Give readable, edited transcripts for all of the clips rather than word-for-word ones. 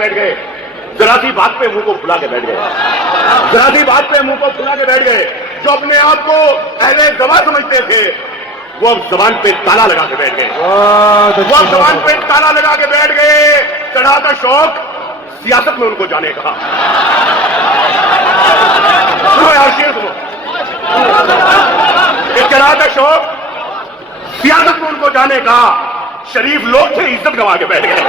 बैठ गए, जरा सी बात पे मुंह को फुला के बैठ गए, जरा सी बात पे मुंह को फुला के बैठ गए। जो अपने आप को अहले ज़बान समझते थे वो अब ज़बान पे ताला लगा के बैठ गए, वो अब ज़बान पे ताला लगा के बैठ गए। चढ़ा का शौक सियासत में उनको जाने का। सुनो यार, शेर सुनो। चढ़ा का शौक सियासत में उनको जाने का, शरीफ लोग थे इज्जत गंवा के बैठ गए।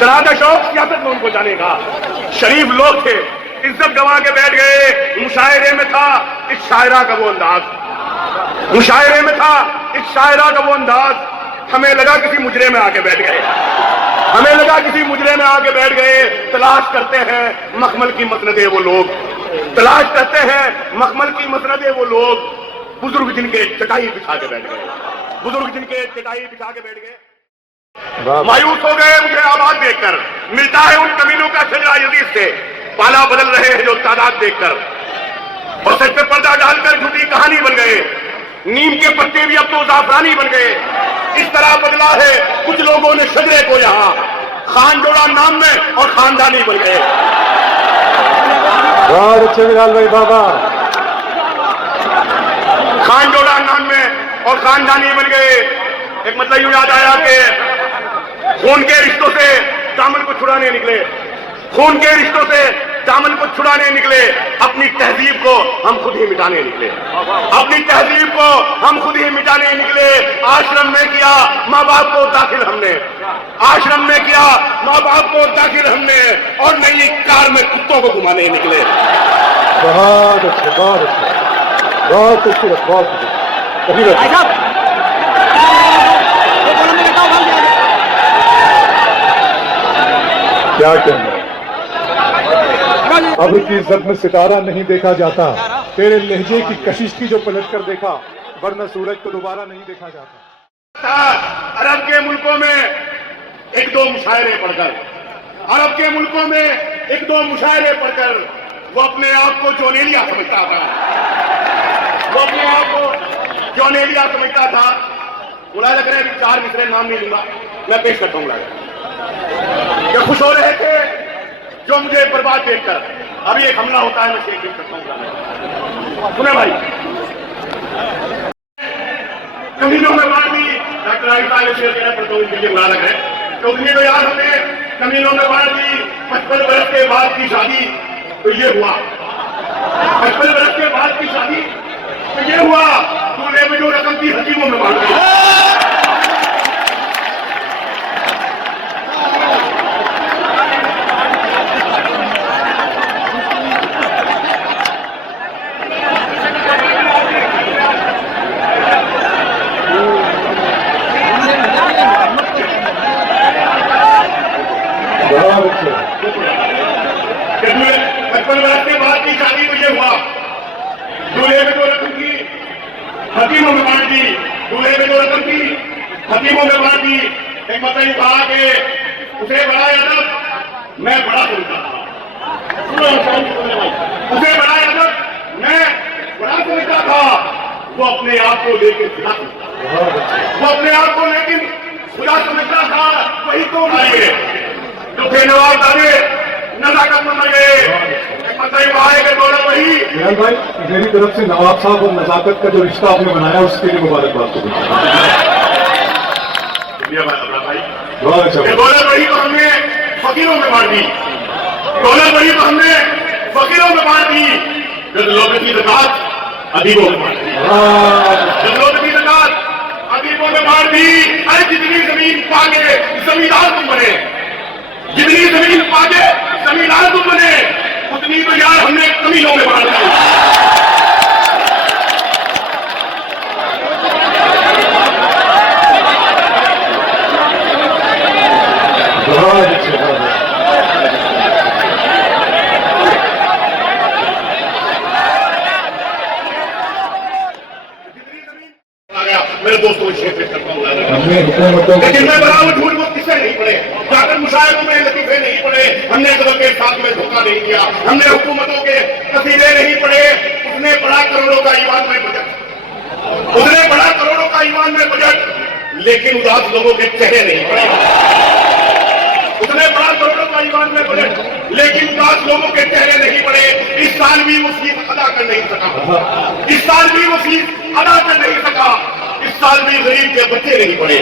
चढ़ा का शौक सियासत में उनको जाने का, शरीफ लोग थे इज्जत गंवा के बैठ गए। मुशायरे में था इस शायरा का वो अंदाज, मुशायरे में था इस शायरा का वो अंदाज। हमें लगा किसी मुजरे में आके बैठ गए, हमें लगा किसी मुजरे में आके बैठ गए। तलाश करते हैं मखमल की मसनदे वो लोग, तलाश करते हैं मखमल की मसनदे वो लोग। बुजुर्ग जिनके चटाई बिछा के बैठ गए, बुजुर्ग जिनके चटाई बिछा के बैठ गए। मायूस हो गए मुझे आवाज देखकर, मिलता है उन कमीनों का सजा यजीद से, पाला बदल रहे हैं जो तादाद देखकर, और सच पे पर्दा डालकर झूठी कहानी बन गए। नीम के पत्ते भी अब तो जाफरानी बन गए। इस तरह बदला है कुछ लोगों ने शजरे को, यहाँ खान जोड़ा नाम में और खानदानी बन गए। बहुत अच्छे बिलाल भाई बाबा। खान जोड़ा नाम में और खानदानी बन गए। एक मतलब यूं याद आया कि खून के रिश्तों से दामन को छुड़ाने निकले, खून के रिश्तों से दामन को छुड़ाने निकले। अपनी तहजीब को हम खुद ही मिटाने निकले, अपनी तहजीब को हम खुद ही मिटाने निकले। आश्रम में किया माँ बाप को दाखिल हमने, आश्रम में किया माँ बाप को दाखिल हमने, और नई कार में कुत्तों को घुमाने निकले। बहुत अच्छे, बहुत अच्छे, बहुत खूबसूरत, बहुत खूबसूरत। क्या कहना, अब्र की इज्जत में सितारा नहीं देखा जाता, तेरे लहजे की कशिश की जो पलट कर देखा, वरना सूरज को दोबारा नहीं देखा जाता। अरब के मुल्कों में एक दो मुशायरे पढ़कर, अरब के मुल्कों में एक दो मुशायरे पढ़कर वो अपने आप को जोनेलिया समझता था, वो अपने आप को जोनेलिया समझता था। बुला लग रहे हैं, 4 मिसरे नाम नहीं लूंगा, मैं पेश करता हूँ। क्या खुश हो रहे थे जो मुझे बर्बाद देखकर। अभी एक हमला होता है, मैं शेख पेश करता हूँ। सुने भाई, कमीनों में बात दी, डॉक्टर आरिफ शेर कहना पड़ता हूँ, इनके लिए बुला लग रहे। तो उन्हें तो याद हमें कमीनों में बात दी। 55 बरस के बाद की शादी तो ये हुआ, 55 बरस के बाद की शादी तो ये हुआ। दूल्हे में जो रकम थी हकीमों में बांट दी। दूल्हे में जो रकम की हकीमों में बांट दी, दूल्हे में जो रकम की हकीमों में बांट दी। एक मतलब कहा कि उसे बड़ा अदब मैं बड़ा समझता था, उसे बड़ा अदब मैं बड़ा समझता था। वो अपने आप को लेकर खुदा समझता था, वो अपने आप को लेकिन खुदा समझता था। वही तो आएंगे जो बेनवाब दादे नजाकत में मर गए। बिलाल भाई, मेरी तरफ से नवाब साहब और नजाकत का जो रिश्ता आपने बनाया उसके लिए मुबारकबाद को दौलत वही तो हमने फकीरों में बांट दी, दौलत वही तो हमने फकीरों में बांट दी। जब लोगों की ज़कात अदीबों में बांट दी, जब लोगों की ज़कात अदीबों में बांट दी। अरे जितनी जमीन पाके जमींदार तुम बने, जितनी जमीन पाके जमींदार तुम बने, उतनी तो यार हमने कमीनों में बांट दी। मेरे दोस्तों शेर पेश करता हूँ, लेकिन मैं बराबर झूठ वो किससे नहीं पड़े, जाकर मुशायरों में लतीफे नहीं पड़े, हमने गजब के साथ में धोखा नहीं किया, हमने हुकूमतों के कसीदे नहीं पड़े। उसने बड़ा करोड़ों का ईमान में बजट, उसने बड़ा करोड़ों का ईमान में बजट लेकिन उदास लोगों के चेहरे नहीं पड़े। उसने बड़ा करोड़ों का ईमान में पड़े, लेकिन उदास लोगों के चेहरे नहीं पड़े। इस साल भी वो फीस अदा कर नहीं सका, इस साल भी वो फीस अदा कर नहीं सका, इस साल भी गरीब के बच्चे नहीं पड़े,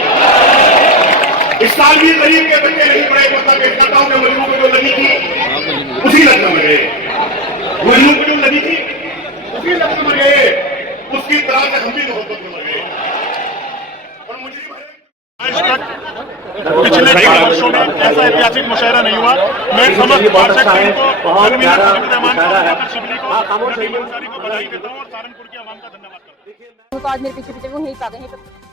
इस साल भी गरीब के बच्चे नहीं पड़े। मतलब करताओं के मजलूम को जो लगी थी उसी लग मर गए, मजलूम को जो लगी थी उसी लग मर गए, उसकी तरह से हम भी मोहब्बत में मर गए। और मुझे पिछले 4 वर्षों में ऐसा ऐतिहासिक मुशायरा नहीं हुआ। मैं समस्त दर्शक को, अलमीरा रहमान को, शिबली को, नदीम अंसारी को बधाई देता हूँ और सहारनपुर की आवाम का धन्यवाद करता हूँ। तो आज मेरे पीछे पीछे वो यहीं पे आ गए हैं।